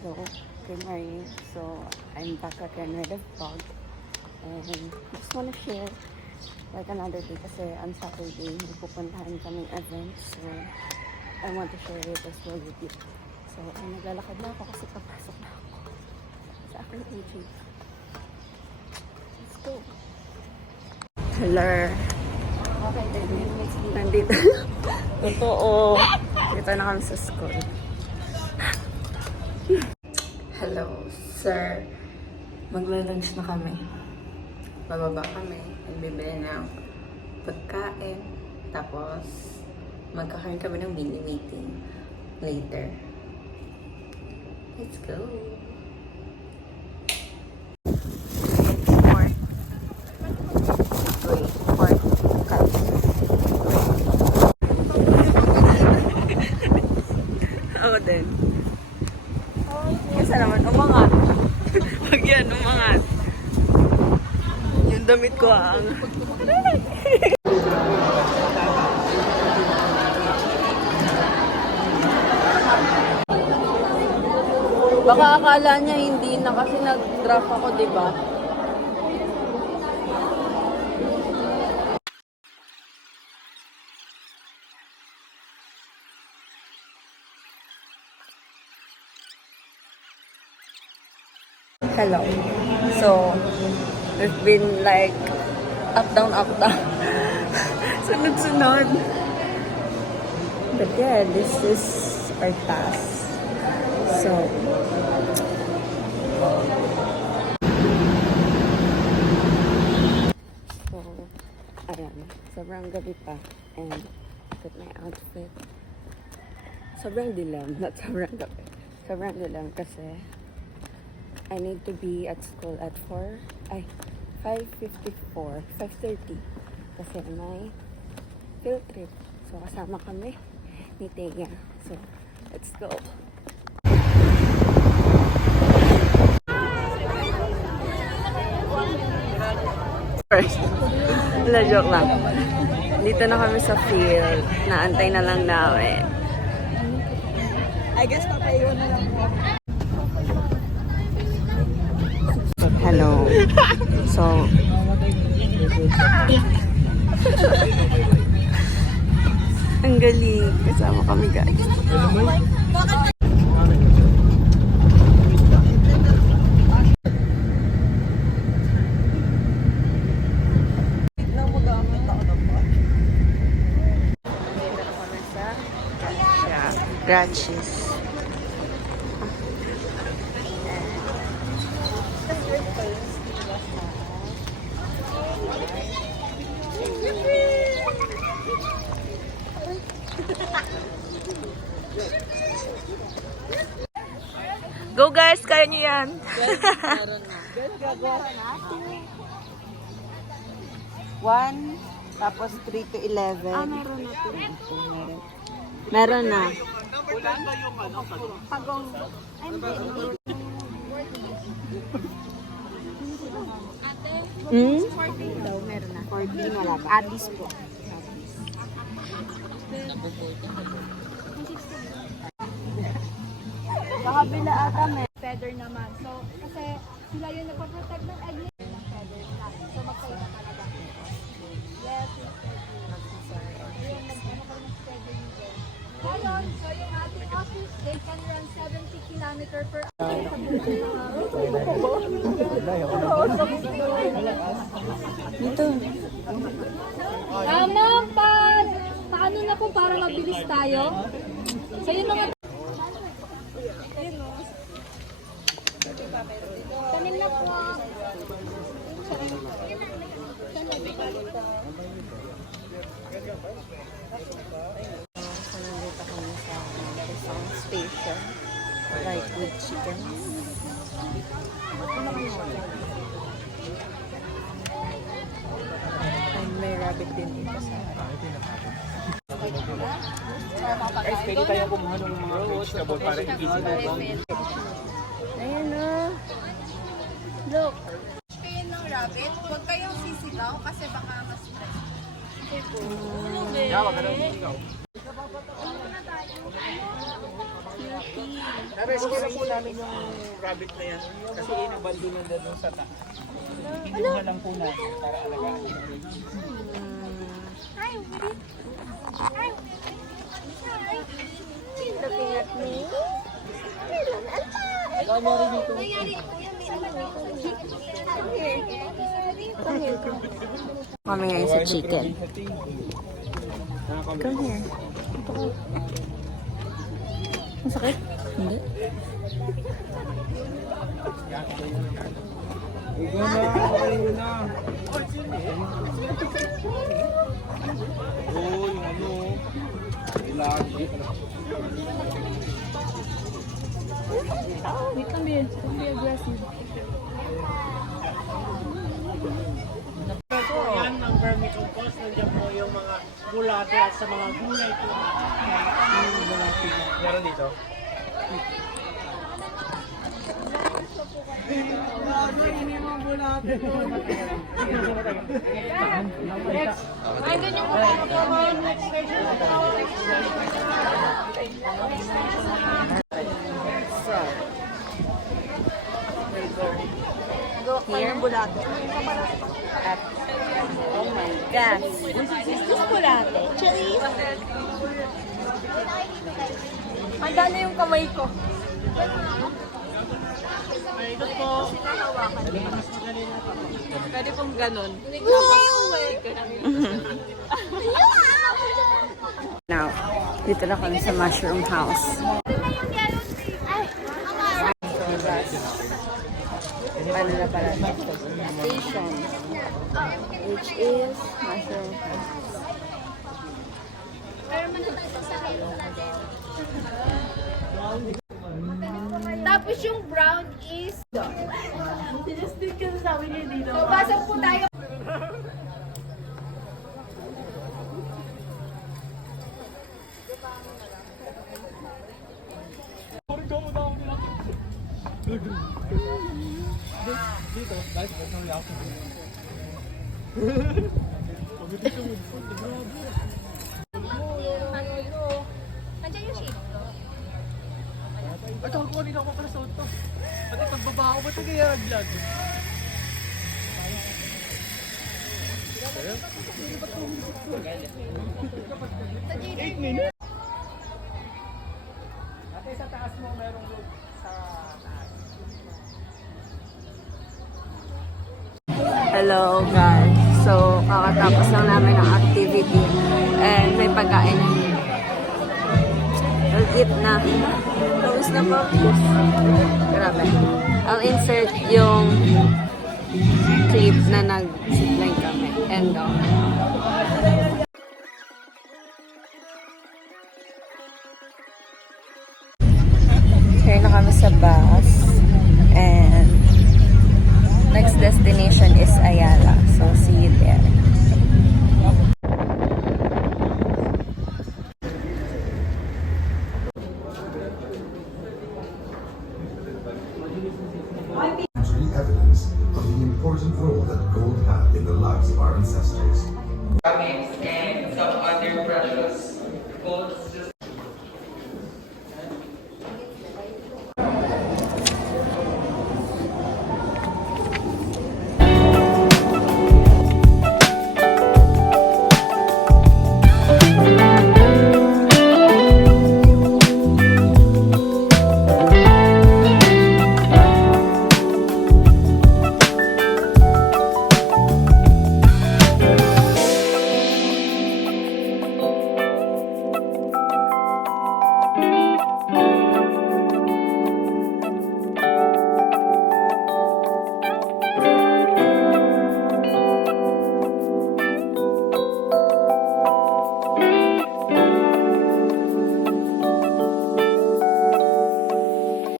Hello, good morning. So, I'm back again with a vlog. And just want to share like another day kasi on Saturday, pupuntahan kaming event. So, I want to share it as well with you. So, naglalakad na ako kasi papasok na ako sa aking agent. Let's go. Hello. Okay, nandito. Totoo. Dito na kami sa school. Hello, sir. Magla-lunch na kami. Bababa kami. Nagbibili ng pagkain. Tapos, magkakaroon kami ng mini meeting later. Let's go. Ako din. Kasi naman, umangat. Pag yan, umangat. Yung damit ko ang... Baka akala niya hindi na kasi nag-draft ako, diba? Hello. So, we've been like up, down, up, down. Sunod-sunod. But yeah, this is our task. So, ayan. Sobrang gabi pa. And look at my outfit. Sobrang dilam. Not sobrang gabi. Sobrang dilam kasi I need to be at school at 5:54, 5:30 kasi may field trip. So, kasama kami ni Tega. So, let's go. First, wala, joke lang. Dito na kami sa field. Naantay na lang namin. I guess papaiwan na lang po. Hello. So, ang galing. Kasama kami, guys. Gracias. Go guys, kaya nyo yan. One, tapos 3 to 11. Meron na po. Meron na. Pagong. Hmm? 14 daw, meron na. 14 wala ba? Addis po. Sa kabila ata may. Feather naman. So, kasi sila yung nagpaprotect ng egg nila. Feather na. So, magkaiba talaga. Yes, yes, yung nag-ano ko ng feather nila. Ngayon, so yung ating office, they can run 70 km per hour. Dito. Ma'am, paano na po para mabilis tayo? So, yung mga... Kanin na po. So, nandito kami sa isang station. Like with chickens. And may rabbit din dito sa Guys, pwede tayo kumuha ng mga vegetable para i-easy na lang. ayan o. Look. Kayo ng rabbit, huwag kayong sisigaw kasi baka mas stress. Yeah, wag ka nang sisigaw. Yung Na-rescue na po namin yung rabbit na yan. Kasi inabando na doon sa taas. Kinuha lang po namin para alagaan. Looking at me. Kami ngayon sa chicken. Come here. Ang sakit? Hindi. Ikaw na, okay na. Oo, yung ano. Lagi. Wait lang, Bill. Don't be aggressive. Yan ang vermicompost. Nandiyan po yung mga bulate at sa mga gulay po. Meron dito? Here. At, oh my gosh. This is bulate. Actually, handa na yung kamay ko. Pwede pong ganun. Now, dito na kami sa Mushroom House. Ano na pala? Station. Which is Mushroom House. Tapos yung brown is... So, pasok po tayo. Nandiyan yung shade. Ito, kunin ako pala sa auto. Pati pagbaba ako, ba't kaya vlog? Ate, sa taas mo merong loop sa taas. Hello guys. So, kakatapos lang namin ng activity and may pagkain. We'll eat na. Tapos na po. Grabe. I'll insert yung clip na nag-zipline kami. And here na kami sa bus. And next destination is Ayala. So, see you there. Actually evidence of the important role that gold had in the lives of our ancestors. Kami,